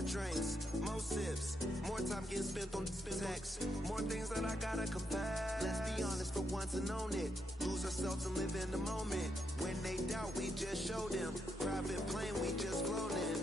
more drinks, more sips, more time getting spent on text, more things that I gotta confess. Let's be honest for once and own it. Lose ourselves and live in the moment. When they doubt, we just show them. Private plane, we just flown in.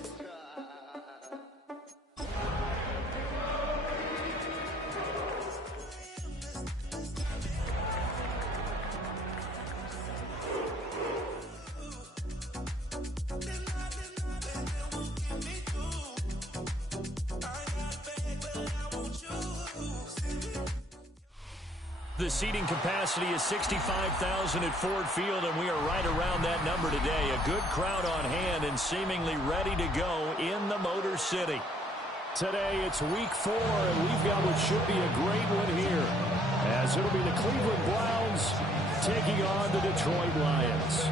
The seating capacity is 65,000 at Ford Field, and we are right around that number today. A good crowd on hand and seemingly ready to go in the Motor City. Today it's week 4, and we've got what should be a great one here, as it'll be the Cleveland Browns taking on the Detroit Lions.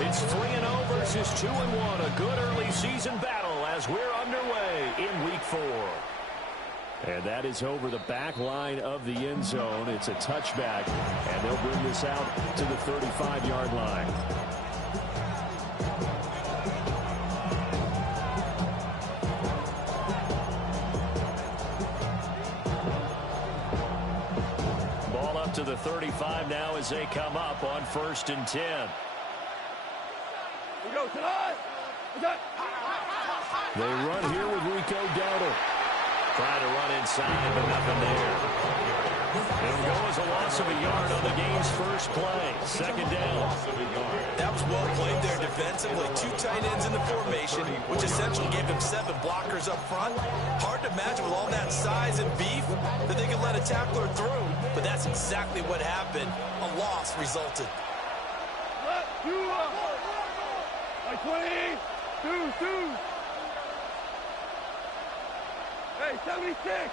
It's 3-0 versus 2-1, a good early season battle as we're underway in week 4. And that is over the back line of the end zone. It's a touchback, and they'll bring this out to the 35-yard line. Ball up to the 35 now as they come up on 1st and 10. They run here with Rico Dowdle. Trying to run inside, but nothing there. It'll go as a loss of a yard on the game's first play. 2nd down. That was well played there defensively. 2 tight ends in the formation, which essentially gave them 7 blockers up front. Hard to imagine with all that size and beef that they could let a tackler through, but that's exactly what happened. A loss resulted. 2. Hey, 76!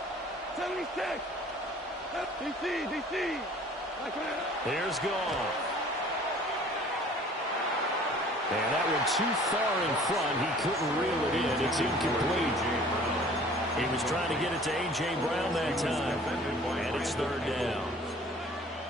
76! DC! Here's Goff. And that one too far in front. He couldn't reel it in. It's incomplete. He was trying to get it to A.J. Brown that time. And it's 3rd down.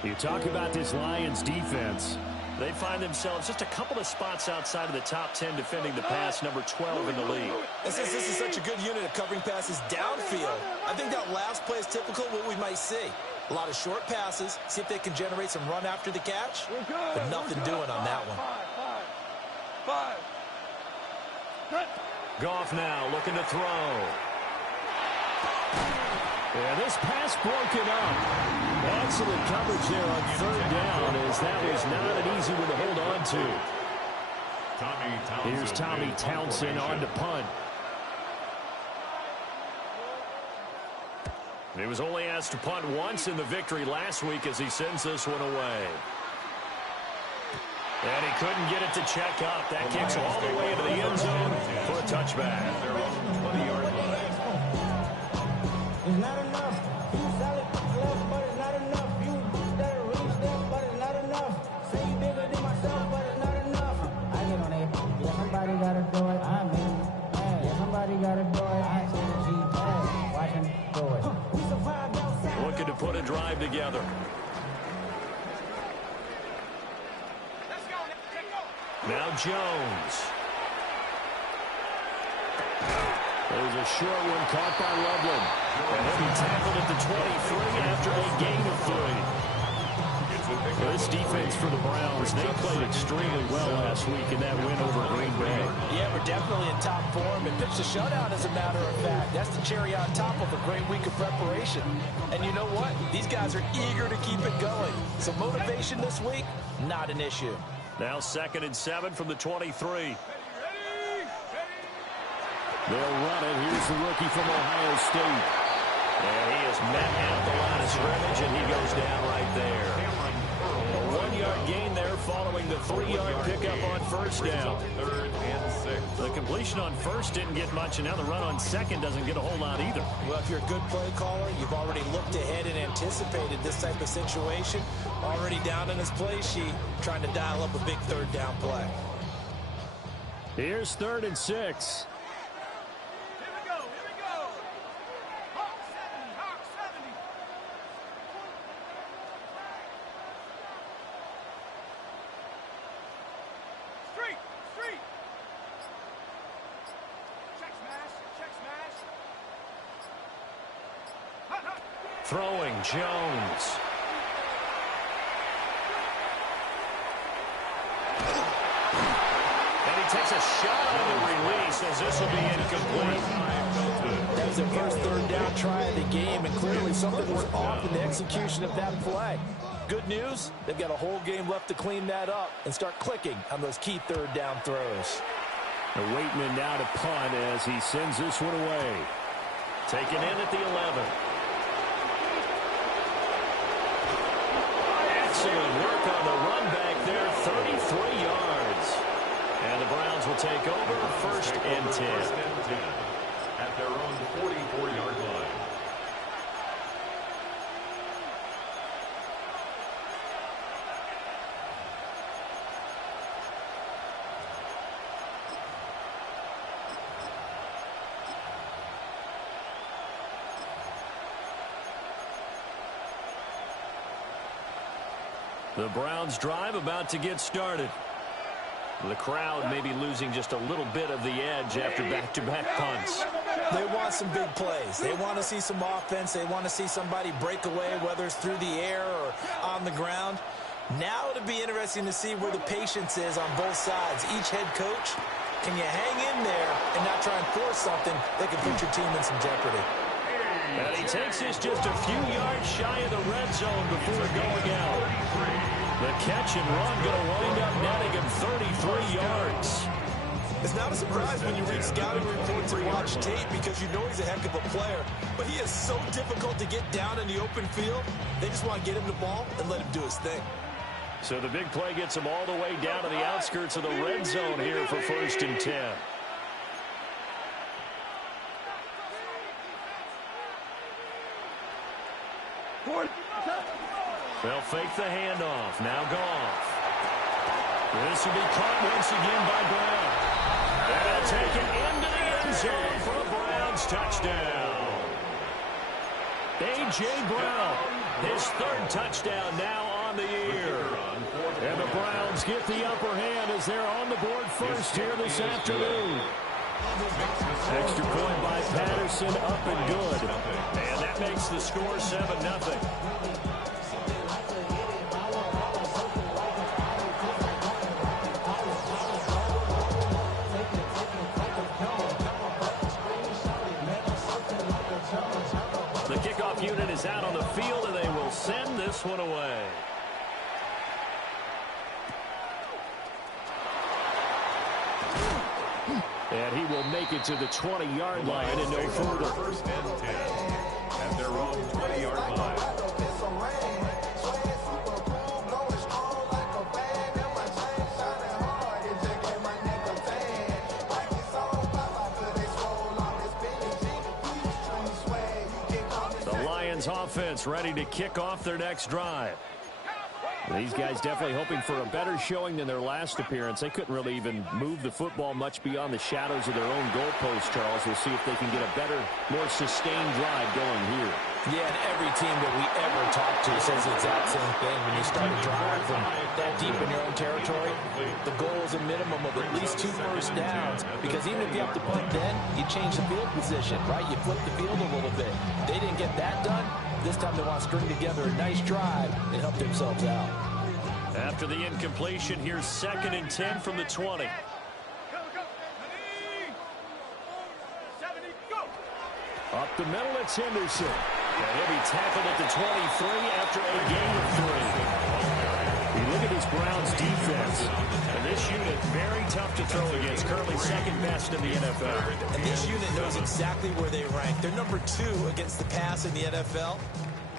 You talk about this Lions defense. They find themselves just a couple of spots outside of the top 10 defending the pass, number 12 in the league. And since this is such a good unit of covering passes downfield, I think that last play is typical of what we might see. A lot of short passes, see if they can generate some run after the catch, but nothing doing on that one. Goff now looking to throw. Yeah, this pass broken up. Excellent coverage there on 3rd down, as that was not an easy one to hold on to. Here's Tommy Townsend on to punt. He was only asked to punt once in the victory last week as he sends this one away. And he couldn't get it to check up. That kicks all the way into the end zone for a touchback. It's not enough. You solid left, but it's not enough. You that reach there, but it's not enough. Say you bigger than myself, but it's not enough. I get on it. Yeah, somebody gotta do it. I'm in. Yeah, somebody gotta do it. I see the G. Watch him do it. We survived outside. Looking to put a drive together. Now Jones. There's a short one caught by Loveland. And he'll be tackled at the 23 after a gain of 3. This defense for the Browns, they played extremely well last week in that win over Green Bay. Yeah, we're definitely in top form and pitched a shutout, as a matter of fact. That's the cherry on top of a great week of preparation. And you know what? These guys are eager to keep it going. So motivation this week, not an issue. Now 2nd and 7 from the 23. They'll run it. Here's the rookie from Ohio State. And he is met out the line of scrimmage, and he goes down right there. A 1-yard gain there following the 3-yard pickup on 1st down. 3rd and 6. The completion on 1st didn't get much, and now the run on 2nd doesn't get a whole lot either. Well, if you're a good play caller, you've already looked ahead and anticipated this type of situation. Already down in his play sheet, trying to dial up a big 3rd down play. Here's 3rd and 6. Throwing, Jones. And he takes a shot on the release as this will be incomplete. That was their first third down try of the game, and clearly something was off in the execution of that play. Good news, they've got a whole game left to clean that up and start clicking on those key third down throws. The Waitman now to punt as he sends this one away. Taken in at the 11. Excellent work on the run back there, 33 yards. And the Browns will take over first and 10. At their own 44-yard line. The Browns drive about to get started. The crowd may be losing just a little bit of the edge after back-to-back punts. They want some big plays. They want to see some offense. They want to see somebody break away, whether it's through the air or on the ground. Now it'll be interesting to see where the patience is on both sides. Each head coach, can you hang in there and not try and force something that can put your team in some jeopardy? And he takes this just a few yards shy of the red zone before going out. The catch and run going to wind up netting him 33 yards. It's not a surprise when you read scouting reports and watch tape because you know he's a heck of a player. But he is so difficult to get down in the open field. They just want to get him the ball and let him do his thing. So the big play gets him all the way down to the outskirts of the red zone here for first and 10. They'll fake the handoff. Now Goff. This will be caught once again by Brown. They'll take it into the end zone for a Browns touchdown. A.J. Brown, his third touchdown now on the year. And the Browns get the upper hand as they're on the board first here this afternoon. Extra point by Patterson, up and good. And that makes the score 7-0. The kickoff unit is out on the field, and they will send this one away. And he will make it to the 20-yard line and no further. First and 10 at their own 20-yard line. The Lions offense ready to kick off their next drive. These guys definitely hoping for a better showing than their last appearance. They couldn't really even move the football much beyond the shadows of their own goalpost, Charles. We'll see if they can get a better, more sustained drive going here. Yeah, and every team that we ever talk to says the exact same thing. When you start a drive from that deep in your own territory, the goal is a minimum of at least 2 first downs, because even if you have to punt then, you change the field position, right? You flip the field a little bit. They didn't get that done. This time they want to string together a nice drive and help themselves out. After the incompletion, here's 2nd and 10 from the 20. Up the middle, it's Henderson. And he'll be tackled at the 23 after a gain of 3. You look at this Browns defense. And this unit, very tough to throw against. Currently second best in the NFL. And this unit knows exactly where they rank. They're number 2 against the pass in the NFL.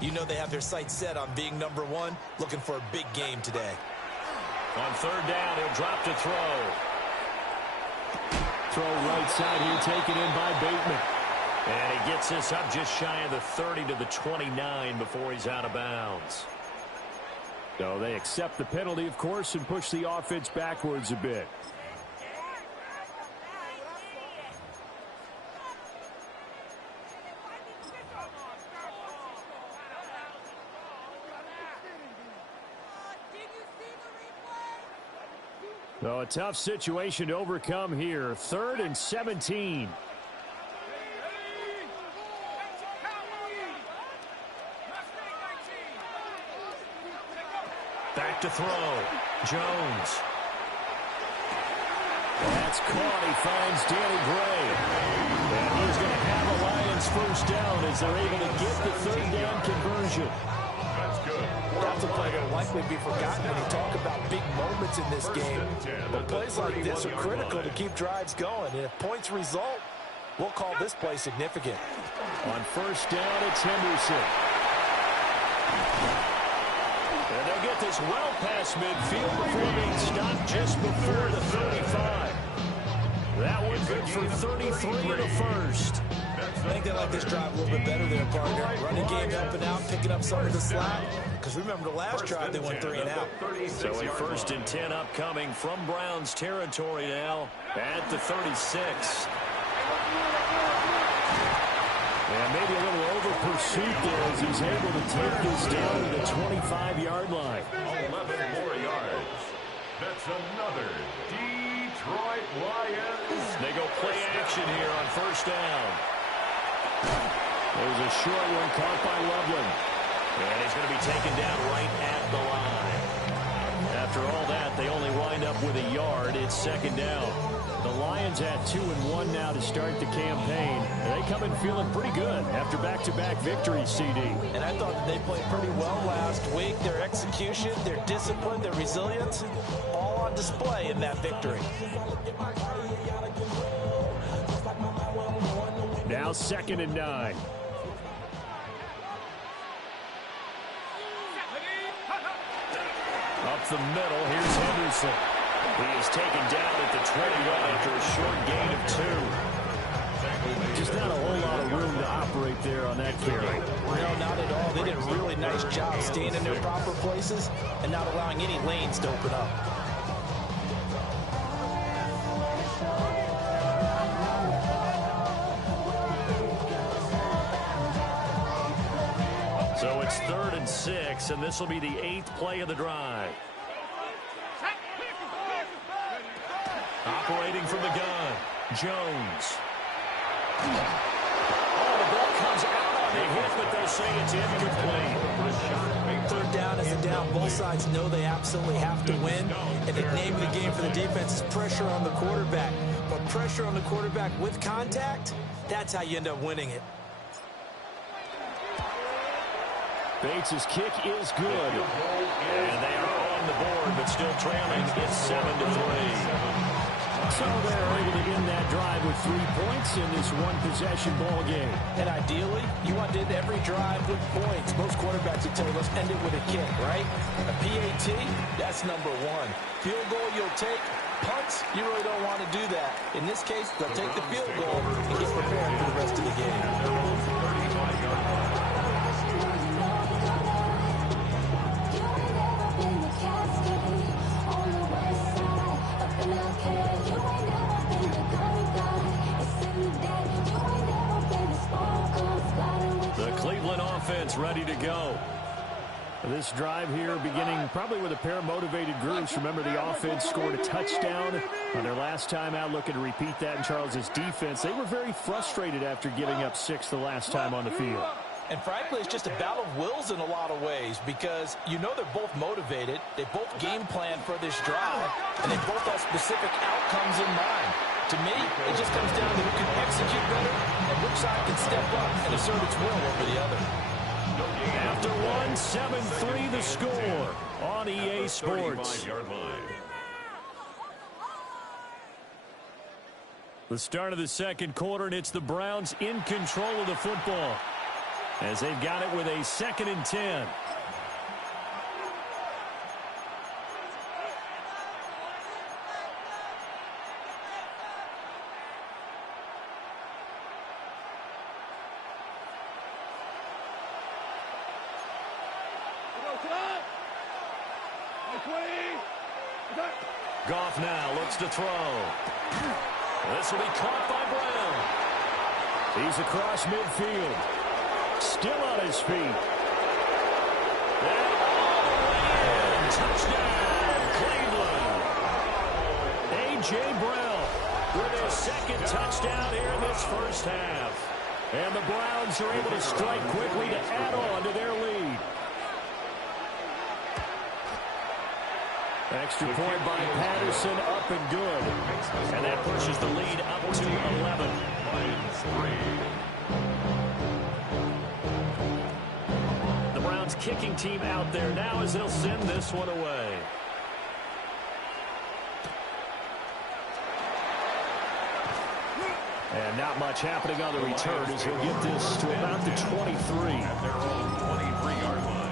You know they have their sights set on being number 1, looking for a big game today. On 3rd down, he'll drop to throw. Throw right side here, taken in by Bateman. And he gets this up just shy of the 30 to the 29 before he's out of bounds. So they accept the penalty, of course, and push the offense backwards a bit. So a tough situation to overcome here. 3rd and 17. Back to throw. Jones. That's caught. He finds Danny Gray. And he's going to have a Lions first down as they're able to get the third down conversion. That's good. That's a play that will likely be forgotten when you talk about big moments in this game. But plays like this are critical to keep drives going. And if points result, we'll call this play significant. On first down, it's Henderson. And they'll get this well past midfield before being stopped just before the 35. That one good for 33 in the first. I think they like this drive a little bit better there, partner. Running game helping out, picking up some of the slack. Because remember, the last drive they went 3 and out. So a 1st and 10 upcoming from Browns territory now at the 36. And maybe a little over pursuit there as he's able to take this down to the 25-yard line. 11 more yards. That's another Detroit Lions. They go play action here on first down. There's a short one caught by Loveland. And he's going to be taken down right at the line. After all that, they only wind up with a yard. It's 2nd down. The Lions at 2-1 now to start the campaign. They come in feeling pretty good after back-to-back victories, CD. And I thought that they played pretty well last week. Their execution, their discipline, their resilience, all on display in that victory. Now 2nd and 9. Up the middle, here's Henderson. He is taken down at the 21 after a short gain of 2. Just not a whole lot of room to operate there on that carry. No, not at all. They did a really nice job staying in their proper places and not allowing any lanes to open up. So it's 3rd and 6, and this will be the 8th play of the drive. Operating from the gun, Jones. Oh, the ball comes out on the hit, but they'll say it's incomplete. 3rd down is a down. Both sides know they absolutely have to win. And the name of the game for the defense is pressure on the quarterback. But pressure on the quarterback with contact, that's how you end up winning it. Bates' kick is good. And they are on the board, but still trailing. It's 7-3. So they're able to end that drive with 3 points in this one-possession ball game. And ideally, you want to end every drive with points. Most quarterbacks would tell you, let's end it with a kick, right? A PAT, that's number 1. Field goal you'll take. Punts, you really don't want to do that. In this case, they'll take the field goal and get prepared for the rest of the game. The Cleveland offense ready to go. This drive here beginning probably with a pair of motivated groups. Remember, the offense scored a touchdown on their last time out, looking to repeat that in Charles's defense. They were very frustrated after giving up 6 the last time on the field. And frankly, it's just a battle of wills in a lot of ways because you know they're both motivated. They both game plan for this drive, and they both have specific outcomes in mind. To me, it just comes down to who can execute better and which side can step up and assert its will over the other. After 7-3 the score on EA Sports. The start of the 2nd quarter, and it's the Browns in control of the football as they've got it with a 2nd and 10. Goff now looks to throw. This will be caught by Brown. He's across midfield. Still on his feet. And all the way in. Touchdown, Cleveland. A.J. Brown with his 2nd touchdown here in this first half. And the Browns are able to strike quickly to add on to their lead. Extra point by Patterson, up and good. And that pushes the lead up to 11. The Browns kicking team out there now as they'll send this one away. And not much happening on the return as he'll get this to about the 23. At their own 23-yard line.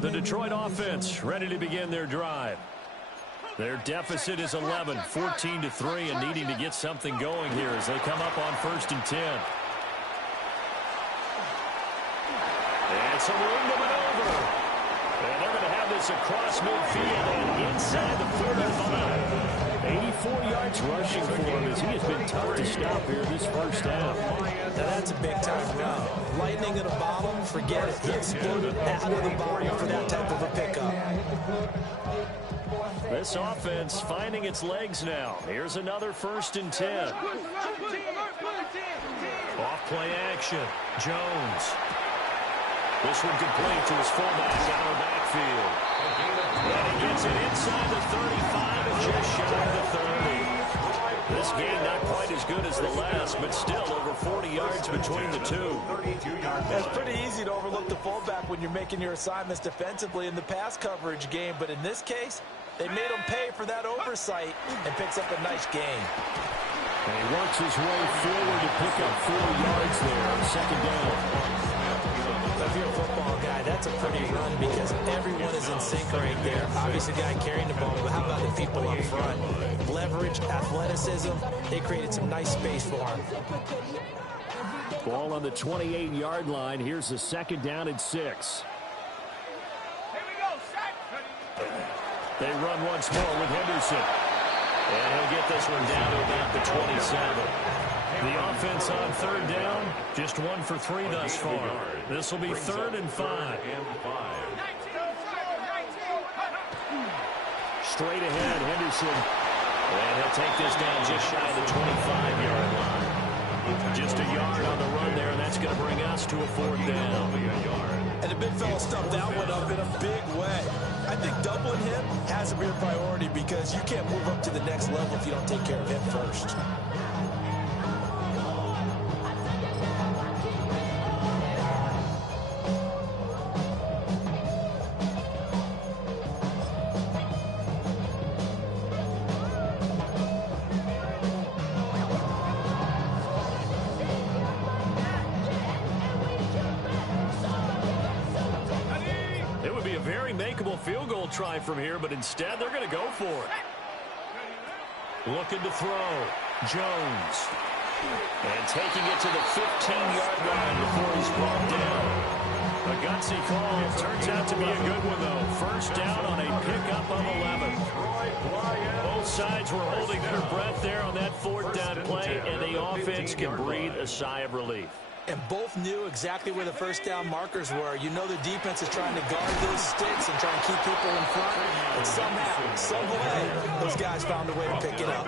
The Detroit offense ready to begin their drive. Their deficit is 11, 14-3, and needing to get something going here as they come up on 1st and 10. And some room to maneuver. And they're going to have this across midfield and inside the 45. 84 yards rushing for him as he has been tough to stop here this first half. Now that's a big-time run. Lightning in a bottle, forget it. He exploded out of the bottle for that type of a pickup. This offense finding its legs now. Here's another 1st and 10. Off play action. Jones. This one complete to his fullback out of the backfield. And he gets it inside the 35 and just shy of the 30. This game not quite as good as the last, but still over 40 yards between the two. It's pretty easy to overlook the fullback when you're making your assignments defensively in the pass coverage game, but in this case, they made him pay for that oversight and picks up a nice gain. And he works his way forward to pick up 4 yards there on 2nd down. If you're a football guy, that's a pretty run because everyone is in sync right there. Obviously, the guy carrying the ball, but how about the people up front? Leverage, athleticism, they created some nice space for him. Ball on the 28-yard line. Here's the 2nd down and 6. They run once more with Henderson. And he'll get this one down to about the 27. The offense on 3rd down, just 1 for 3 thus far. This will be 3rd and 5. Straight ahead, Henderson. And he'll take this down just shy of the 25-yard line. Just a yard on the run there, and that's going to bring us to a 4th down. And the big fella stuffed that one up in a big way. I think doubling him has to be a priority because you can't move up to the next level if you don't take care of him first. Field goal try from here, but instead they're going to go for it. Looking to throw. Jones. And taking it to the 15-yard line before he's brought down. A gutsy call. Turns out to be a good one, though. 1st down on a pickup of 11. Both sides were holding their breath there on that 4th down play, and the offense can breathe a sigh of relief. And both knew exactly where the 1st down markers were. You know the defense is trying to guard those sticks and trying to keep people in front. And somehow, some way, those guys found a way to pick it up.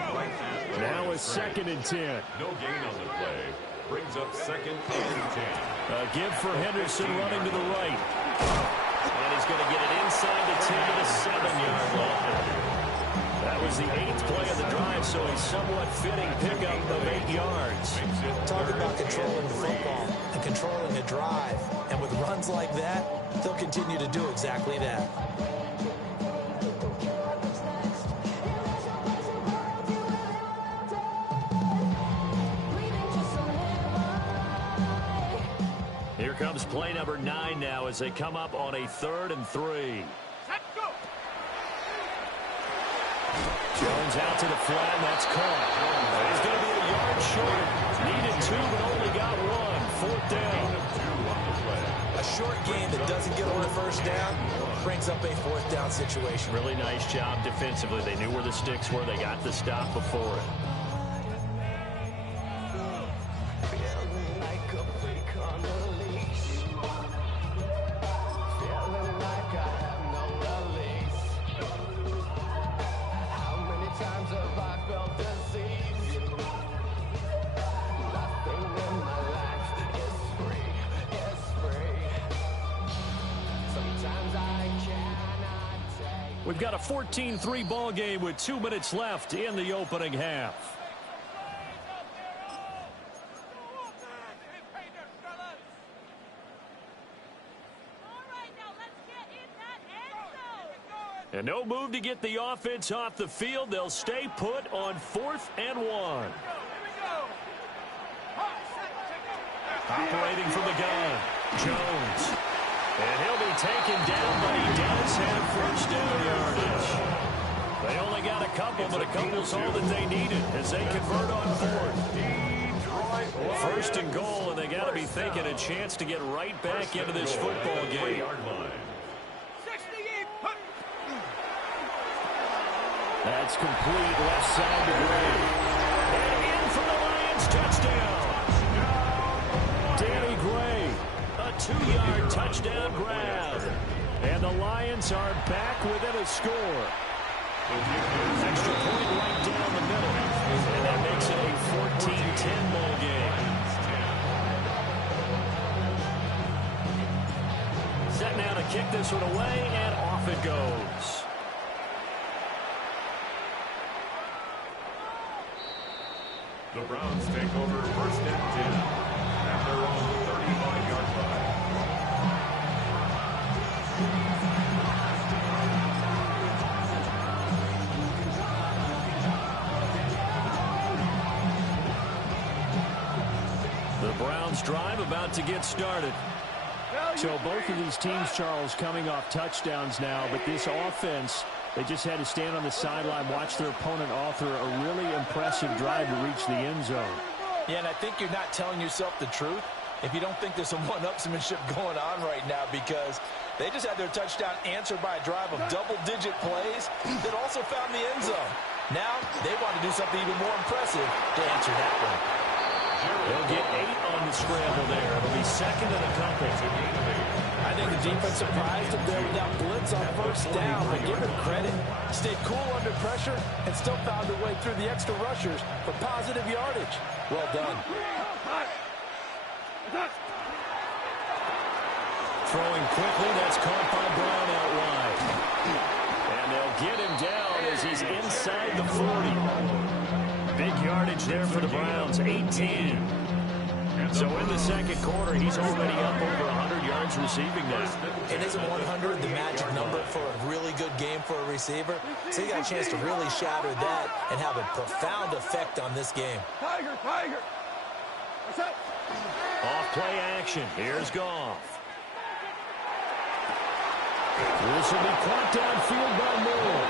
Now a 2nd and 10. No gain on the play. Brings up 2nd and 10. A give for Henderson running to the right. And he's going to get it inside the 10 to the 7-yard line. That was the 8th play of the drive, so a somewhat fitting pickup of 8 yards. Talk about controlling the football and controlling the drive. And with runs like that, they'll continue to do exactly that. Here comes play number 9 now as they come up on a 3rd and 3. Jones out to the flat, and that's caught. He's going to be a yard short. Needed 2, but only got 1. 4th down. A short game that doesn't get on the 1st down brings up a 4th down situation. Really nice job defensively. They knew where the sticks were. They got the stop before it. times have I felt deceived? Nothing in my life is free. Sometimes I cannot take. We've got a 14-3 ball game with 2 minutes left in the opening half. And no move to get the offense off the field. They'll stay put on 4th and 1. Operating from the gun, Jones. And he'll be taken down, but he does have first down yardage. They only got a couple, but a couple's all that they needed as they convert on 4th. First and goal, and they got to be thinking a chance to get right back into this football game. That's complete left side to Gray. And in for the Lions, touchdown. Danny Gray, a 2-yard touchdown grab. And the Lions are back within a score. Extra point right down the middle. And that makes it a 14-10 ball game. Set now to kick this one away, and off it goes. The Browns take over 1st and 10 at their own 35-yard line. The Browns drive about to get started. So both of these teams, Charles, coming off touchdowns now, but this offense, they just had to stand on the sideline, watch their opponent author a really impressive drive to reach the end zone. Yeah, and I think you're not telling yourself the truth if you don't think there's some one-upsmanship going on right now, because they just had their touchdown answered by a drive of double-digit plays that also found the end zone. Now they want to do something even more impressive to answer that one. They'll get 8 on the scramble there. It'll be second and a couple. I think the defense surprised them there without blitz on first down, but give them credit. Stayed cool under pressure and still found a way through the extra rushers for positive yardage. Well done. Throwing quickly, that's caught by Brown out wide. And they'll get him down as he's inside the 40. Big yardage there for the Browns, 18. So in the second quarter, he's already up over 100 yards receiving now. And isn't 100 the magic number for a really good game for a receiver? So you got a chance to really shatter that and have a profound effect on this game. Tiger! What's up? Off play action. Here's Goff. This will be caught downfield by Moore.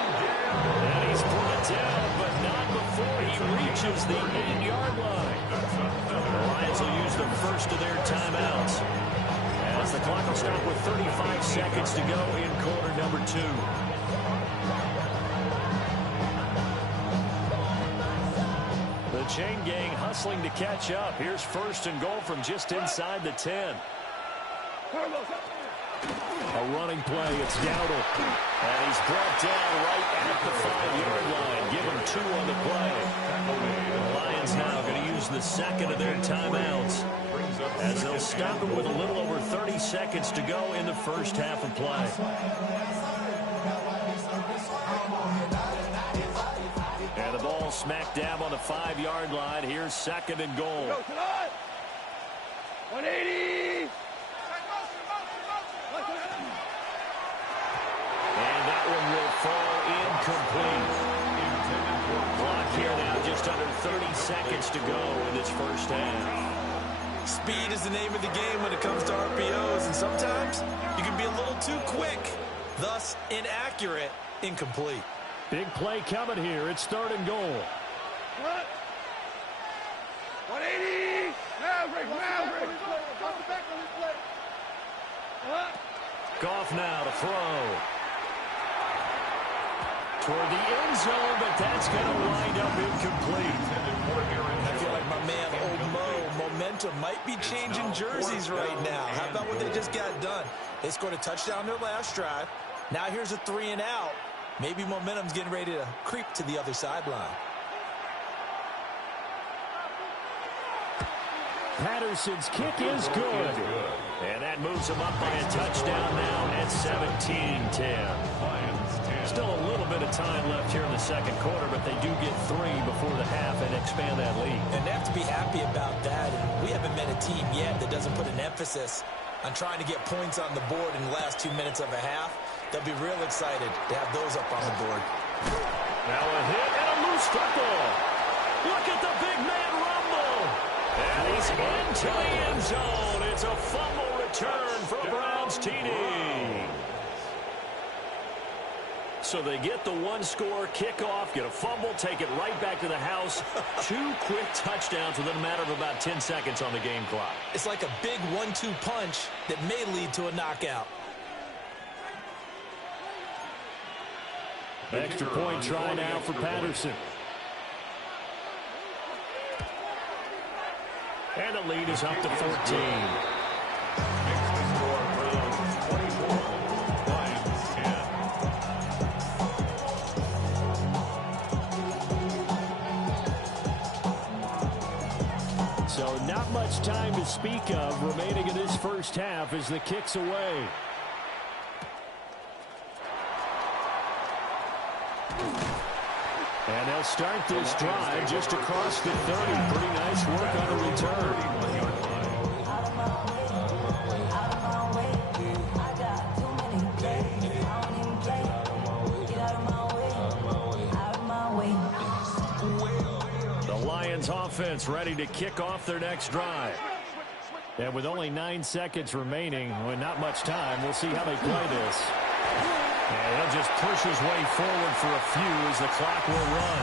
And he's brought down, but not before he reaches the 8-yard line. The Lions will use the first of their timeouts, as the clock will stop with 35 seconds to go in quarter number 2. The chain gang hustling to catch up. Here's first and goal from just inside the 10. A running play, it's Dowdle. And he's brought down right at the 5-yard line. Give him 2 on the play. The Lions now going to use the second of their timeouts, as they'll stop it with a little over 30 seconds to go in the first half of play. And the ball smack dab on the 5-yard line. Here's second and goal. 180! And that one will fall incomplete. Clock here now, just under 30 seconds to go in this first half. Speed is the name of the game when it comes to RPOs, and sometimes you can be a little too quick, thus inaccurate, incomplete. Big play coming here. It's third and goal. 180! Maverick! Goff now to throw. Toward the end zone, but that's going to wind up incomplete. I feel like my man, Old Mo, momentum might be changing jerseys right now. How about what they just got done? They scored a touchdown their last drive. Now here's a 3 and out. Maybe momentum's getting ready to creep to the other sideline. Patterson's kick is good. And that moves them up by a touchdown now at 17-10. Still a little bit of time left here in the second quarter, but they do get 3 before the half and expand that lead. And they have to be happy about that. We haven't met a team yet that doesn't put an emphasis on trying to get points on the board in the last 2 minutes of a half. They'll be real excited to have those up on the board. Now a hit and a loose football. Look at the big man rumble. And he's into the end zone. It's a fumble return for Browns TD. So they get the one-score kickoff, get a fumble, take it right back to the house. 2 quick touchdowns within a matter of about 10 seconds on the game clock. It's like a big 1-2 punch that may lead to a knockout. Extra point try now for Patterson. And the lead is up to 14. Makes the score Browns 24, Lions 10. So not much time to speak of remaining in this first half as the kick's away. And they'll start this drive just across the 30. Pretty nice work on the return. The Lions offense ready to kick off their next drive. And with only 9 seconds remaining, with not much time, we'll see how they play this. And he'll just push his way forward for a few as the clock will run.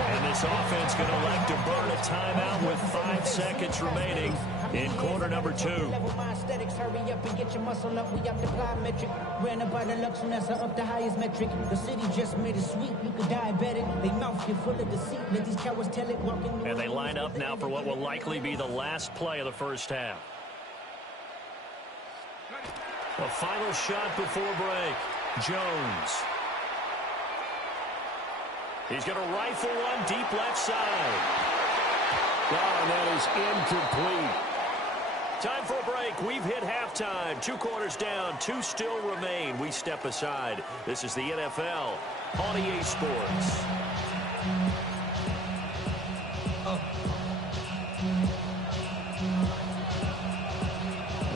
And this offense going to elect to burn a timeout with 5 seconds remaining in quarter number 2. Hurry up and get your muscle up. We up the plyometric. Ran up by the Lux and that's up the highest metric. The city just made it sweet. You could diabetic. They mouth get full of deceit. Let these cowards tell it. Walking. And they line up now for what will likely be the last play of the first half. A final shot before break. Jones. He's going to rifle one deep left side. Oh, and that is incomplete. Time for a break. We've hit halftime. 2 quarters down. 2 still remain. We step aside. This is the NFL on EA Sports.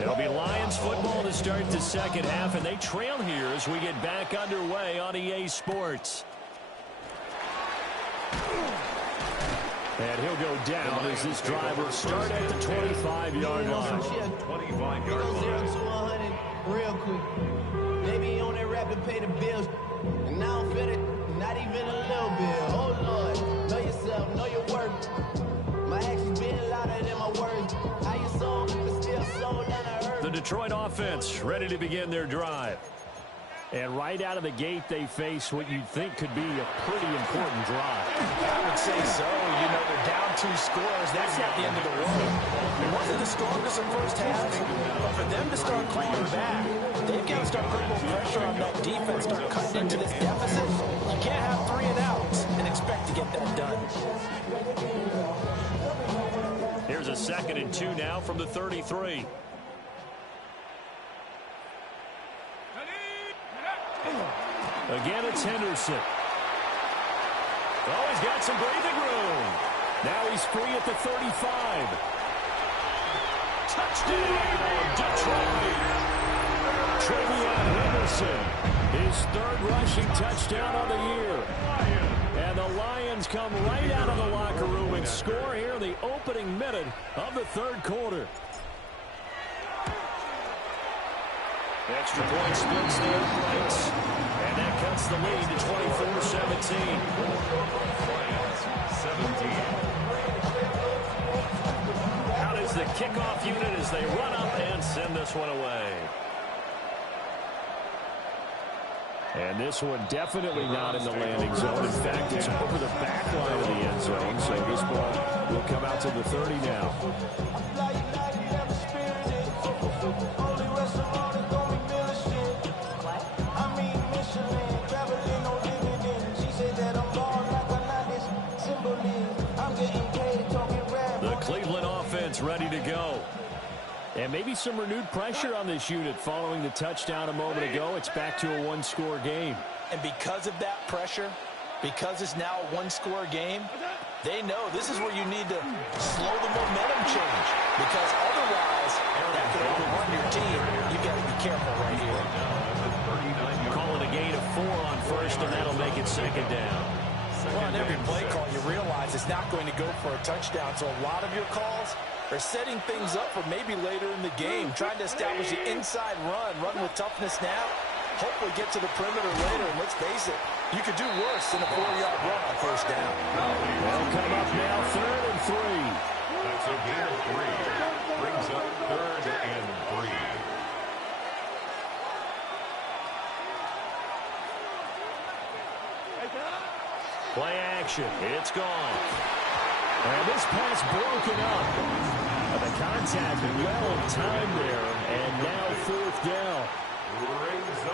It'll be Lions football to start the second half, and they trail here as we get back underway on EA Sports. And he'll go down as this drive will start at the 25-yard line. 25-yard line. 0 to 100 real quick. They be on that rap and pay the bills. And I don't feel it, not even a little bit. Oh, Lord, know yourself, know your worth. My actions being louder than my words. How you sold, but still sold down the earth. The Detroit offense ready to begin their drive. And right out of the gate, they face what you'd think could be a pretty important drive. I would say so. You know, they're down 2 scores. That's not the end of the world. It wasn't the strongest in first half, but for them to start clawing back, they've got to start putting more pressure on that defense, start cutting into this deficit. You can't have 3 and outs and expect to get that done. Here's a 2nd and 2 now from the 33. Again, it's Henderson. Oh, he's got some breathing room. Now he's free at the 35. Touchdown, Detroit. Travion Henderson, his 3rd rushing touchdown of the year. And the Lions come right out of the locker room and score here in the opening minute of the 3rd quarter. Extra point splits the uprights. And that cuts the lead to 24-17. Out is the kickoff unit as they run up and send this one away. And this one definitely not in the landing zone. In fact, it's over the back line of the end zone. So this ball will come out to the 30 now. I'm getting paid talking rap. The Cleveland offense ready to go. And maybe some renewed pressure on this unit following the touchdown a moment ago. It's back to a one-score game. And because of that pressure, because it's now a one-score game, they know this is where you need to slow the momentum change. Because otherwise, that could overrun your team. You've got to be careful right here. Call it a gain of 4 on first, and that'll make it second down. Well, on every play call, you realize it's not going to go for a touchdown. So a lot of your calls are setting things up for maybe later in the game, trying to establish the inside run with toughness now, hopefully get to the perimeter later. And let's face it, you could do worse than a 4-yard run on first down. They'll come up now, 3rd and 3. That's a gain of 3. Brings up 3rd and 3. Play action. It's gone. And this pass broken up. The contact well timed there, and now 4th down.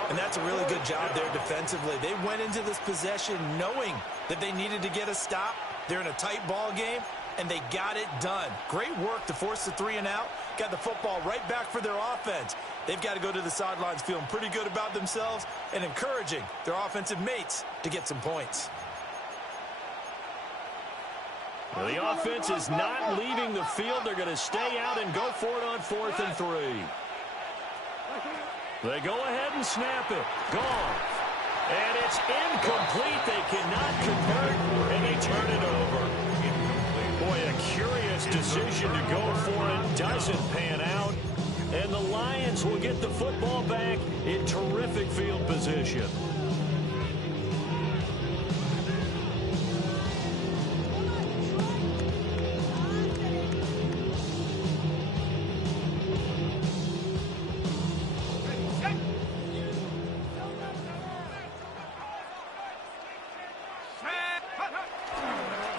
And that's a really good job there defensively. They went into this possession knowing that they needed to get a stop. They're in a tight ball game, and they got it done. Great work to force the 3 and out. Got the football right back for their offense. They've got to go to the sidelines feeling pretty good about themselves and encouraging their offensive mates to get some points. Well, the offense is not leaving the field. They're going to stay out and go for it on 4th and 3. They go ahead and snap it. Gone. And it's incomplete. They cannot convert, and they turn it over. Boy, a curious decision to go for it. Doesn't pan out. And the Lions will get the football back in terrific field position.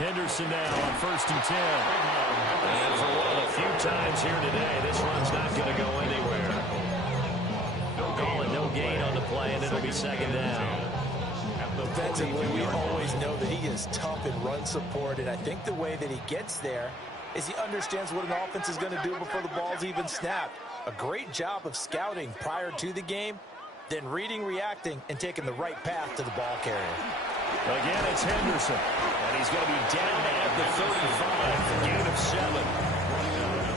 Henderson now on 1st and 10. And for one of the few times here today, this run's not going to go anywhere. Calling no gain on the play, and it'll be second down. Defensively, we always know that he is tough in run support, and I think the way that he gets there is he understands what an offense is going to do before the ball's even snapped. A great job of scouting prior to the game, then reading, reacting, and taking the right path to the ball carrier. Again, it's Henderson, and he's going to be down at the 35, gain of 7.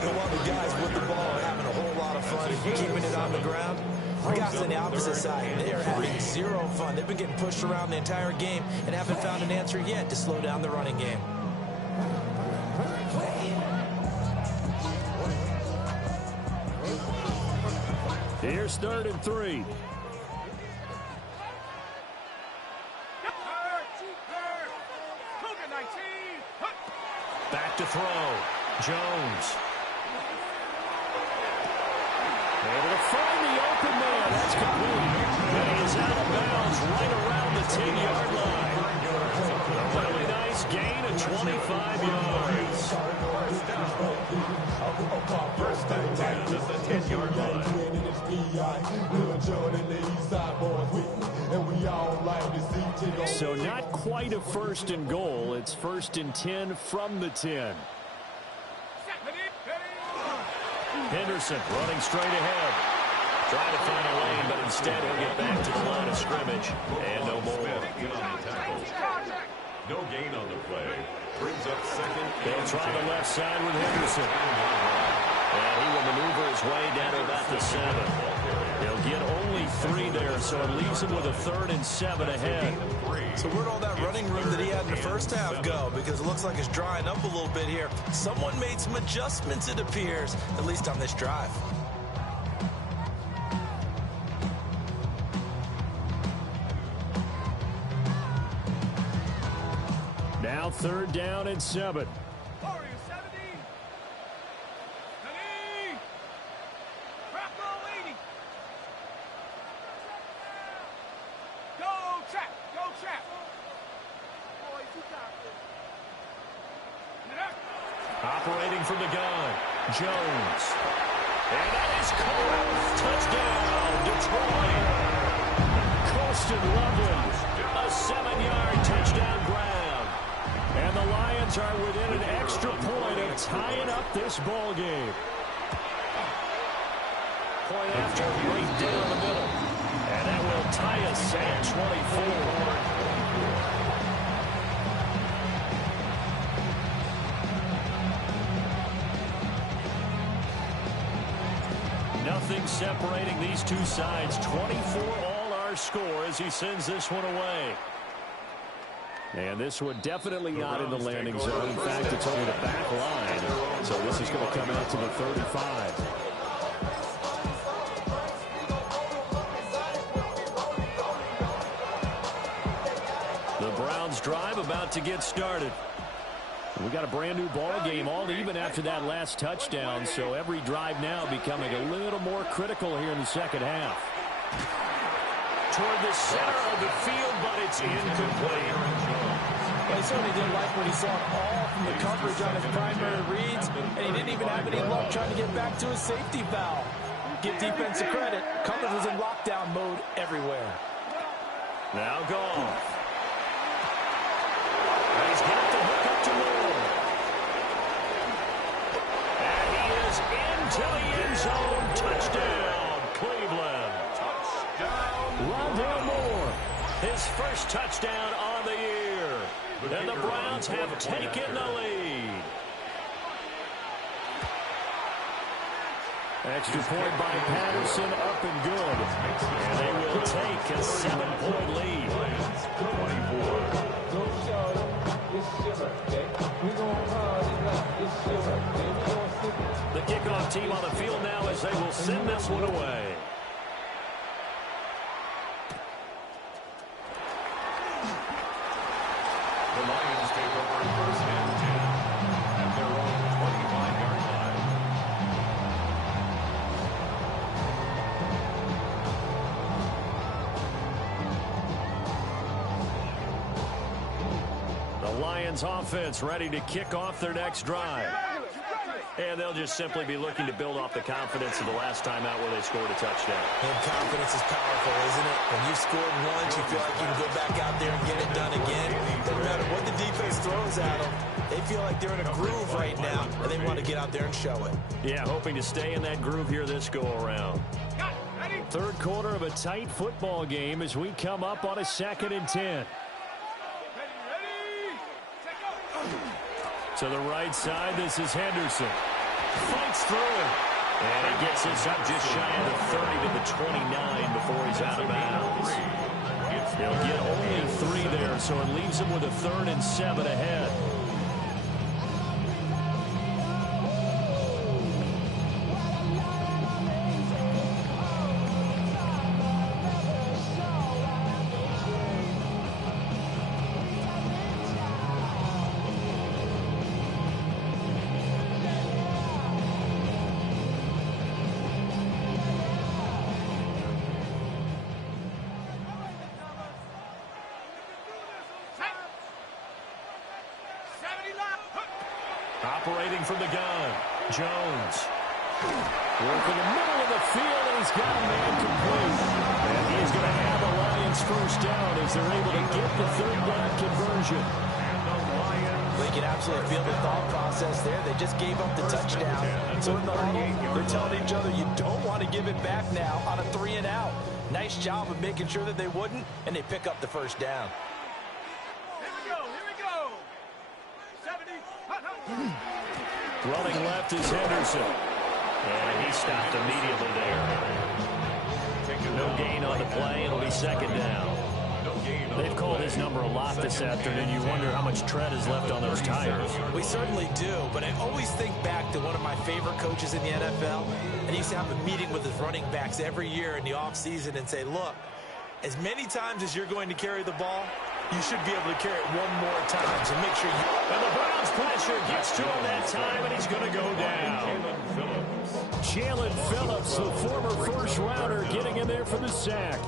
And while the guys with the ball are having a whole lot of fun and keeping it on the ground, the guys on the opposite side, they are having zero fun. They've been getting pushed around the entire game and haven't found an answer yet to slow down the running game. Here's 3rd and 3. Back to throw. Jones. Able to find the open man. That's complete. And he is out of bounds right around the 10-yard line. A really nice gain of 25 yards. First and 10 at the 10-yard line. So not quite a 1st and goal. It's 1st and 10 from the 10. Henderson running straight ahead. Trying to find a lane, but instead he'll get back to the line of scrimmage. And no more. No gain on the play. Brings up 2nd. They'll try the left side with Henderson. And he will maneuver his way down to about the 7. He'll get only 3 there, so it leaves him with a 3rd and 7 ahead. So where'd all that running room that he had in the first half go? Because it looks like it's drying up a little bit here. Someone made some adjustments, it appears, at least on this drive. Now 3rd down and 7. Operating from the gun, Jones. And that is caught. Touchdown, Detroit. Colston Loveland, a 7-yard touchdown grab. And And the Lions are within an extra point of tying up this ball game. Point after, right down the middle. And that will tie us at 24. Nothing separating these two sides. 24 all our score as he sends this one away. And this one definitely not in the landing zone. In fact, it's over the back line. So this is going to come out to the 35. The Browns drive about to get started. We got a brand new ball game, all even after that last touchdown. So every drive now becoming a little more critical here in the second half. Toward the center of the field, but it's incomplete. Well, he certainly didn't like when he saw all from the coverage on his primary reads, and he didn't even have any luck trying to get back to his safety valve. Give defensive credit. Coverage was in lockdown mode everywhere. Now gone. And he's got the hook up to Moore. And he is into the end zone. Touchdown, Cleveland. Rondale Moore, his first touchdown on the year. And the Browns have taken the lead. Extra point by Patterson, up and good. And they will take a 7-point lead. 24. The kickoff team on the field now as they will send this one away. The Lions take over first and 10 at their own 25-yard line. The Lions offense ready to kick off their next drive. And they'll just simply be looking to build off the confidence of the last time out where they scored a touchdown. And confidence is powerful, isn't it? When you've scored once, you feel like you can go back out there and get it done again. Doesn't matter what the defense throws at them. They feel like they're in a groove right now, and they want to get out there and show it. Yeah, hoping to stay in that groove here this go-around. Third quarter of a tight football game as we come up on a 2nd and 10. To the right side, this is Henderson. Fights through it. And he gets this up just shy of the 30 to the 29 before he's out of bounds. He'll get only 3 there, so it leaves him with a 3rd and 7 ahead. Operating from the gun, Jones. Working the middle of the field, and he's got a man complete. And he's going to have the Lions first down as they're able to get the 3rd down conversion. They can absolutely feel the thought process there. They just gave up the touchdown. So in the huddle, they're telling each other, you don't want to give it back now on a 3 and out. Nice job of making sure that they wouldn't, and they pick up the first down. Running left is Henderson. And he stopped immediately there. No gain on the play. It'll be 2nd down. They've called his number a lot this afternoon. You wonder how much tread is left on those tires. We certainly do, but I always think back to one of my favorite coaches in the NFL, and he used to have a meeting with his running backs every year in the offseason and say, look, as many times as you're going to carry the ball, you should be able to carry it one more time. So make sure you... And the Browns pressure gets to him that time, and he's going to go down. Jalen Phillips, the former first-rounder, getting in there for the sack.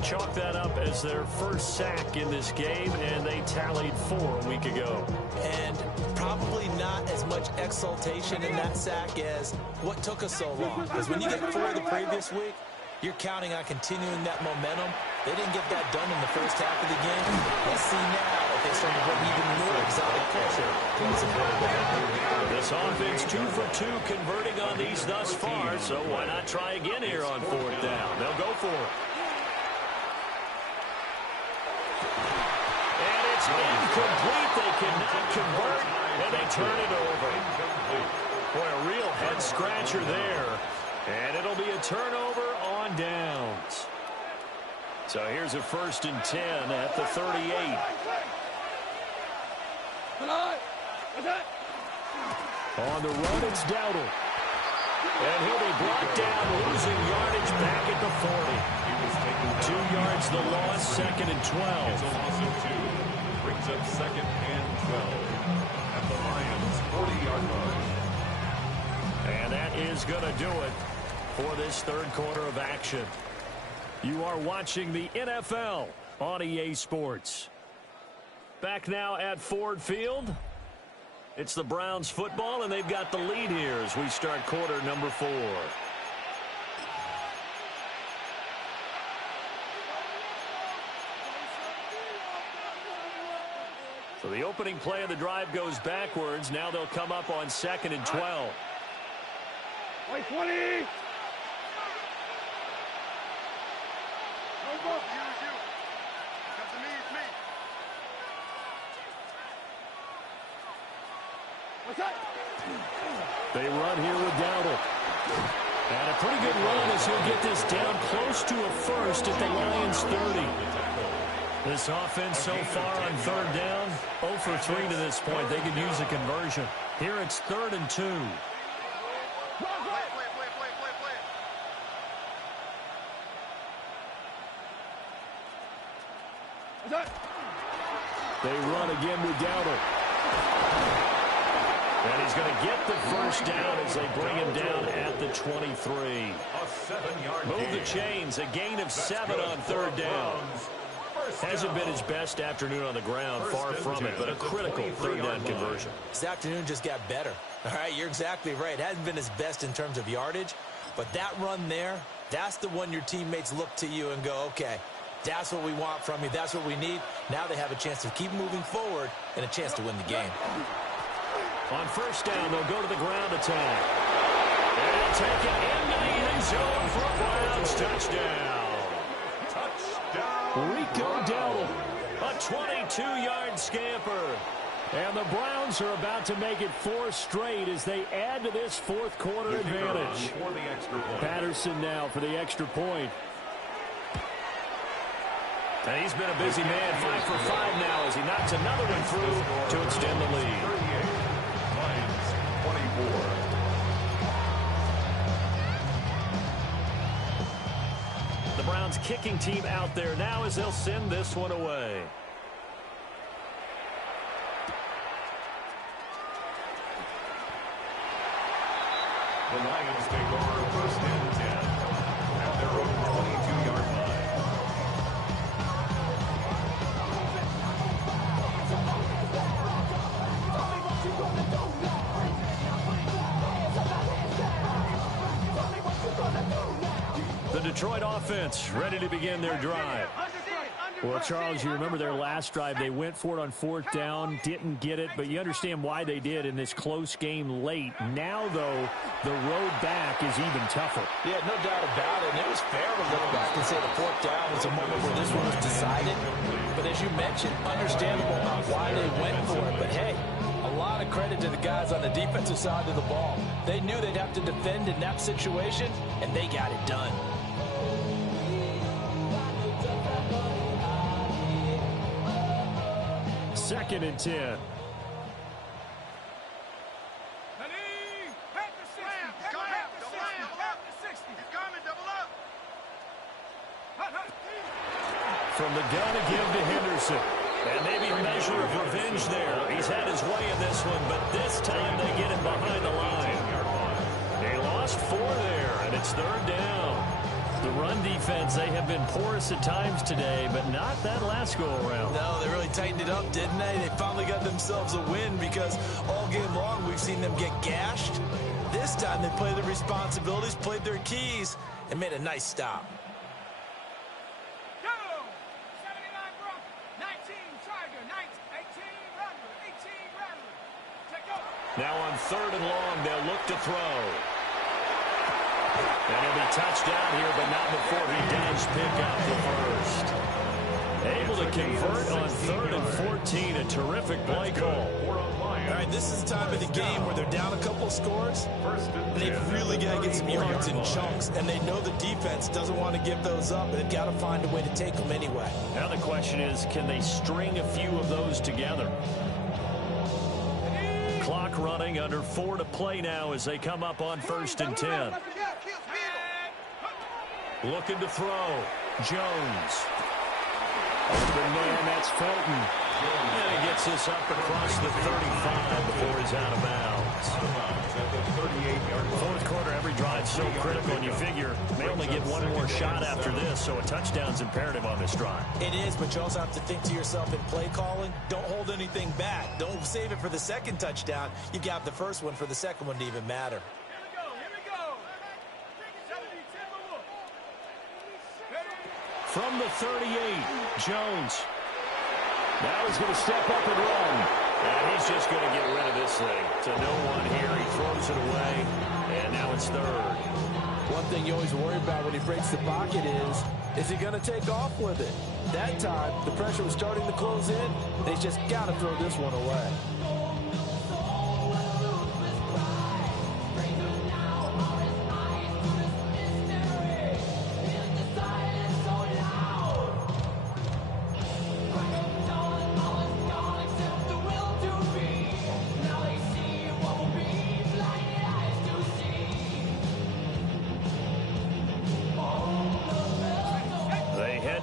Chalk that up as their first sack in this game, and they tallied 4 a week ago. And probably not as much exultation in that sack as what took us so long. Because when you get 4 the previous week, you're counting on continuing that momentum. They didn't get that done in the first half of the game. Let's see now like they started to bring even more exotic pressure towards the quarterback. This offense 2 for 2 converting on these thus far, so why not try again here on 4th down? They'll go for it. And it's incomplete. They cannot convert, and they turn it over. Boy, a real head-scratcher there. And it'll be a turnover on downs. So here's a 1st and 10 at the 38. On the run, it's Dowdle. And he'll be brought down, losing yardage back at the 40. 2 yards the loss, 2nd and 12. It's a loss of 2. Brings up 2nd and 12. At the Lions' 40-yard line. And that is going to do it for this 3rd quarter of action. You are watching the NFL on EA Sports. Back now at Ford Field. It's the Browns football, and they've got the lead here as we start quarter number 4. So the opening play of the drive goes backwards. Now they'll come up on 2nd and 12. Wait, 20. They run here with Dowdle. And a pretty good run as he'll get this down close to a 1st at the Lions' 30. This offense so far on 3rd down, 0 for 3 to this point. They could use a conversion. Here it's 3rd and 2. They run again with Dowdle. And he's going to get the 1st down as they bring him down at the 23. A 7-yard Move gain. the chains. A gain of 7 on 3rd down. Hasn't been his best afternoon on the ground, far from it, but a critical 3rd down conversion. His afternoon just got better. All right, you're exactly right. It hasn't been his best in terms of yardage, but that run there, that's the one your teammates look to you and go, okay, that's what we want from you. That's what we need. Now they have a chance to keep moving forward and a chance to win the game. On 1st down, they'll go to the ground attack. And they'll take it into the end zone for a Browns touchdown. Rico Dowdle, a 22-yard scamper. And the Browns are about to make it 4 straight as they add to this 4th quarter advantage. Patterson now for the extra point. And he's been a busy man, 5 for 5 now as he knocks another one through to extend the lead. Lions 24. The Browns kicking team out there now as they'll send this one away. The Lions take over 1st and 10 at their own 22-yard line. The Detroit offense ready to begin their drive. Well, Charles, you remember their last drive. They went for it on 4th down, didn't get it, but you understand why they did in this close game late. Now, though, the road back is even tougher. Yeah, no doubt about it. And it was fair to look back and say the 4th down was a moment where this one was decided. But as you mentioned, understandable why they went for it. But, hey, a lot of credit to the guys on the defensive side of the ball. They knew they'd have to defend in that situation, and they got it done. 2nd and 10. From the gun again to Henderson. And maybe a measure of revenge there. He's had his way in this one, but this time they get him behind the line. They lost 4 there, and it's 3rd down. The run defense, they have been porous at times today, but not that last go-around. No, they really tightened it up, didn't they? They finally got themselves a win because all game long we've seen them get gashed. This time they played their responsibilities, played their keys, and made a nice stop. Now on 3rd and long, they'll look to throw. And he'll be touched down here, but not before he does pick up the first. Able to convert on 3rd and 14. A terrific play call. All right, this is the time of the game where they're down a couple of scores. They've really got to get some yards in chunks, and they know the defense doesn't want to give those up, and they've got to find a way to take them anyway. Now the question is, can they string a few of those together? Clock running, under 4 to play now as they come up on 1st and 10. Looking to throw. Jones. Open man, that's Felton. And he gets this up across the 35 before he's out of bounds. 4th quarter, every drive so critical, and you figure they only get one more shot after this, so a touchdown's imperative on this drive. It is, but you also have to think to yourself in play calling, don't hold anything back. Don't save it for the second touchdown. You got the first one for the second one to even matter. From the 38, Jones. Now he's going to step up and run. And he's just going to get rid of this thing. To no one here. He throws it away. And now it's 3rd. One thing you always worry about when he breaks the pocket is he going to take off with it? That time, the pressure was starting to close in. They just got to throw this one away.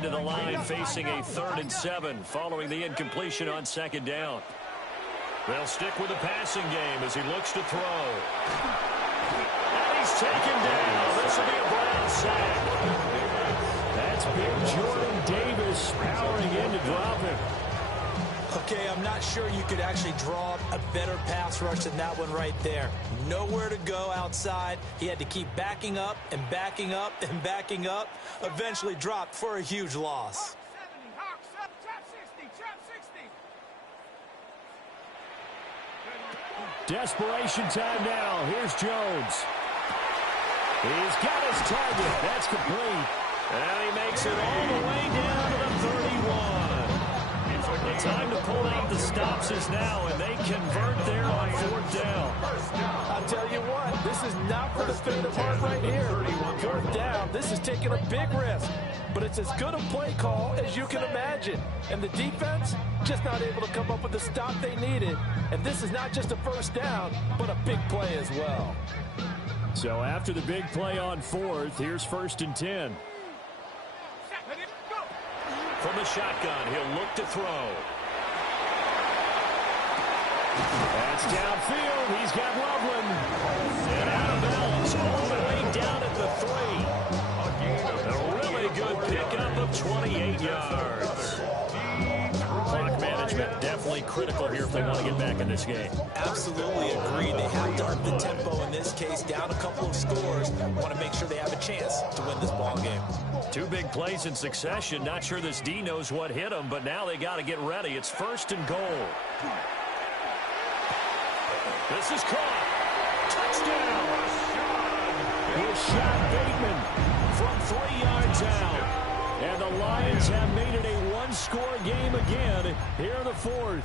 To the line, facing a 3rd and 7 following the incompletion on 2nd down. They'll stick with the passing game as he looks to throw. And he's taken down. This will be a Brown sack. That's big Jordan Davis powering in to drop him. Okay, I'm not sure you could actually draw a better pass rush than that one right there. Nowhere to go outside. He had to keep backing up and backing up and backing up. Eventually dropped for a huge loss. Desperation time now. Here's Jones. He's got his target. That's complete. And he makes it all the way down to the 31. The time to pull out the stops is now, and they convert there on 4th down. I'll tell you what, this is not for the faint of heart right here. 4th down, this is taking a big risk. But it's as good a play call as you can imagine. And the defense, just not able to come up with the stop they needed. And this is not just a 1st down, but a big play as well. So after the big play on 4th, here's 1st and 10. From the shotgun, he'll look to throw. That's downfield. He's got Loveland. And out of bounds all the way down at the 3. A really good pickup of 28 yards. Clock management definitely critical here if they want to get back in this game. Absolutely agree. They have to up the tempo in this case, down a couple of scores. Want to make sure they have a chance to win this ball game. 2 big plays in succession. Not sure this D knows what hit him, but now they got to get ready. It's 1st and goal. This is caught. Touchdown. Here's shot Bateman From 3 yards out. And the Lions have made it a one-score game again here in the 4th.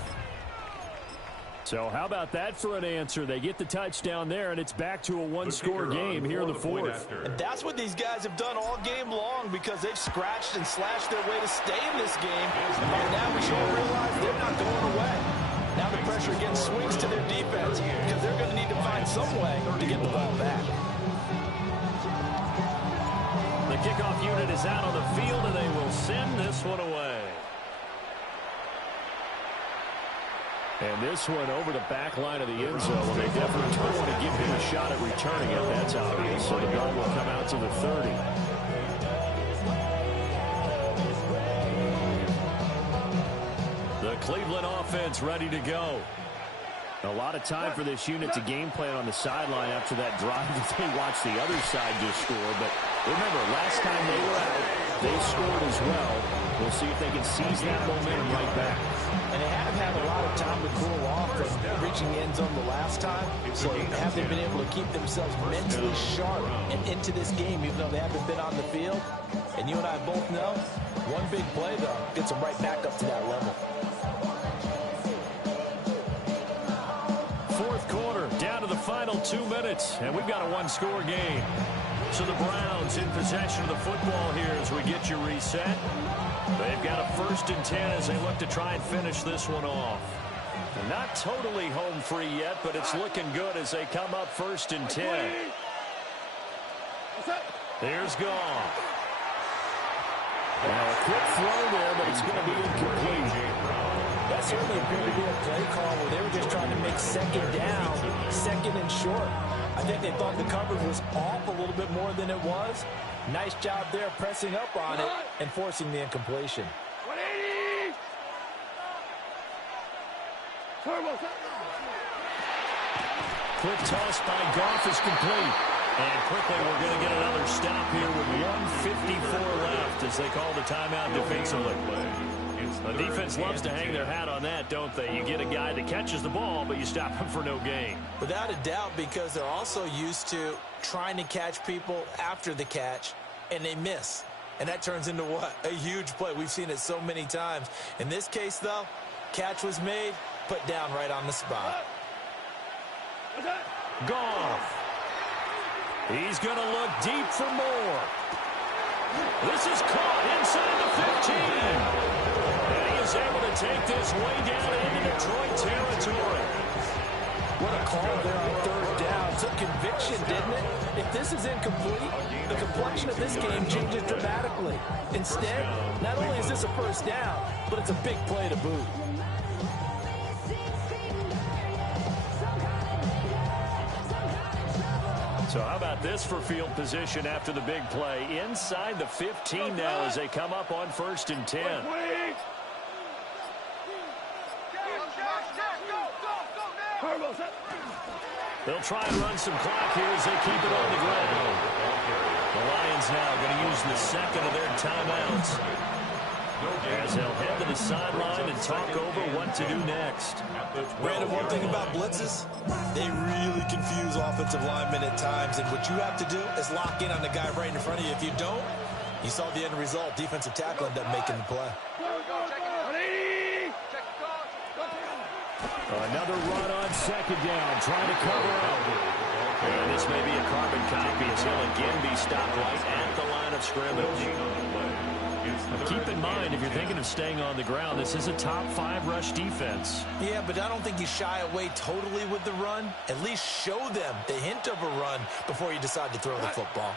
So how about that for an answer? They get the touchdown there, and it's back to a one-score game here in the 4th. And that's what these guys have done all game long because they've scratched and slashed their way to stay in this game. And by now we should all realize they're not going away. Now the pressure again swings to their defense because they're going to need to find some way to get the ball back. The kickoff unit is out on the field, and they will send this one away. And this one over the back line of the end zone. Well, they definitely don't want to give him a shot at returning it. That's obvious. So the ball will come out to the 30. The Cleveland offense ready to go. A lot of time for this unit to game plan on the sideline after that drive that they watched the other side just score. But remember, last time they were out, they scored as well. We'll see if they can seize that momentum right back. And they have had a lot of time to cool off and reaching the end zone the last time, so have they been able to keep themselves mentally sharp and into this game even though they haven't been on the field? And you and I both know, one big play, though, gets them right back up to that level. Fourth quarter, down to the final 2 minutes, and we've got a one-score game. So the Browns in possession of the football here as we get you reset. They've got a 1st and 10 as they look to try and finish this one off. They're not totally home free yet, but it's looking good as they come up 1st and 10. Here's Goff. Now a quick throw there, but it's going to be incomplete. That certainly appeared to be a play call where they were just trying to make 2nd down, 2nd and short. I think they thought the coverage was off a little bit more than it was. Nice job there pressing up on it and forcing the incompletion. 180! Quick toss by Goff is complete. And quickly we're going to get another stop here with 1:54 left as they call the timeout defensively. The defense loves to hang their hat on that, don't they? You get a guy that catches the ball, but you stop him for no gain. Without a doubt, because they're also used to trying to catch people after the catch, and they miss. And that turns into what? A huge play. We've seen it so many times. In this case, though, catch was made, put down right on the spot. Goff. He's going to look deep for more. This is caught inside the 15. And he is able to take this way down into Detroit territory. What a call there on 3rd down. Took conviction, didn't it? If this is incomplete, the complexion of this game changes dramatically. Instead, not only is this a 1st down, but it's a big play to boot. So how about this for field position after the big play? Inside the 15 now as they come up on 1st and 10. They'll try and run some clock here as they keep it on the ground. The Lions now going to use the 2nd of their timeouts as they'll head to the sideline and talk over what to do next. Brandon, one thing about blitzes, they really confuse offensive linemen at times, and what you have to do is lock in on the guy right in front of you. If you don't, you saw the end result. Defensive tackle ended up making the play. Another run on 2nd down, trying to cover up. And this may be a carbon copy as he'll again be stopped right at the line of scrimmage. Now keep in mind, if you're thinking of staying on the ground, this is a top 5 rush defense. Yeah, but I don't think you shy away totally with the run. At least show them the hint of a run before you decide to throw the football.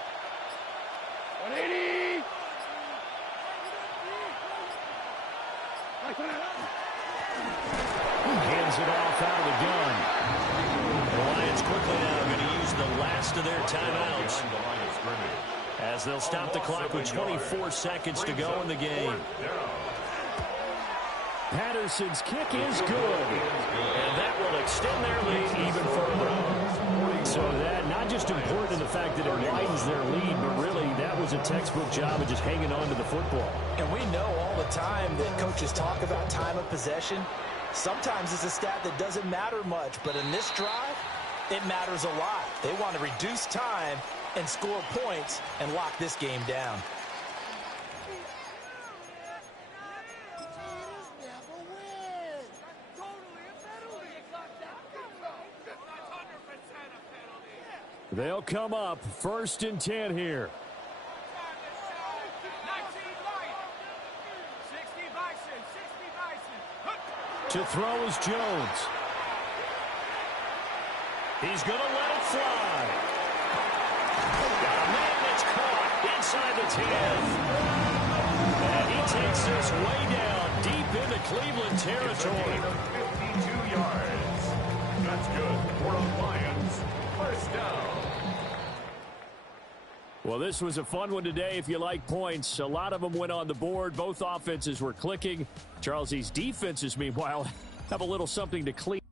180! Hands it off out of the gun. The Lions quickly now going to use the last of their timeouts as they'll stop the clock with 24 seconds to go in the game. Patterson's kick is good. And that will extend their lead even further. So that not just important in the fact that it widens their lead, but really that was a textbook job of just hanging on to the football. And we know all the time that coaches talk about time of possession. Sometimes it's a stat that doesn't matter much, but in this drive, it matters a lot. They want to reduce time and score points and lock this game down. They'll come up 1st and 10 here. To throw is Jones. He's going to let it fly. Got a man that's caught inside the 10. And he takes this way down deep into Cleveland territory. 52 yards. That's good for the Lions. 1st down. Well, this was a fun one today if you like points. A lot of them went on the board. Both offenses were clicking. Charles, these defenses, meanwhile, have a little something to clean.